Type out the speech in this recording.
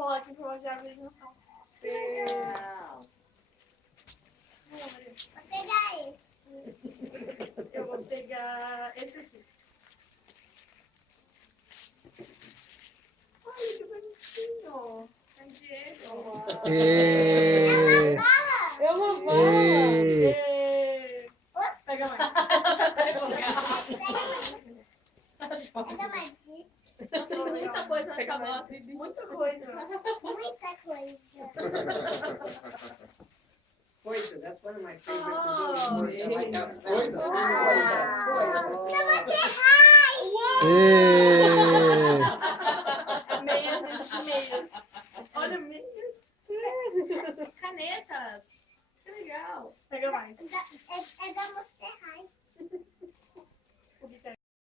chocolate em forma de árvore de Natal. Uau. Vou pegar esse. Eu vou pegar esse aqui. Olha que bonitinho. San Diego. E... É uma bala. E... Pega mais. Pega mais. Nossa, Muita coisa nessa bala. Muita coisa. Muita coisa. Coisa, that's one of my favorite Oh, words. I like that sound. Coisa. Coisa. Não vai ter E...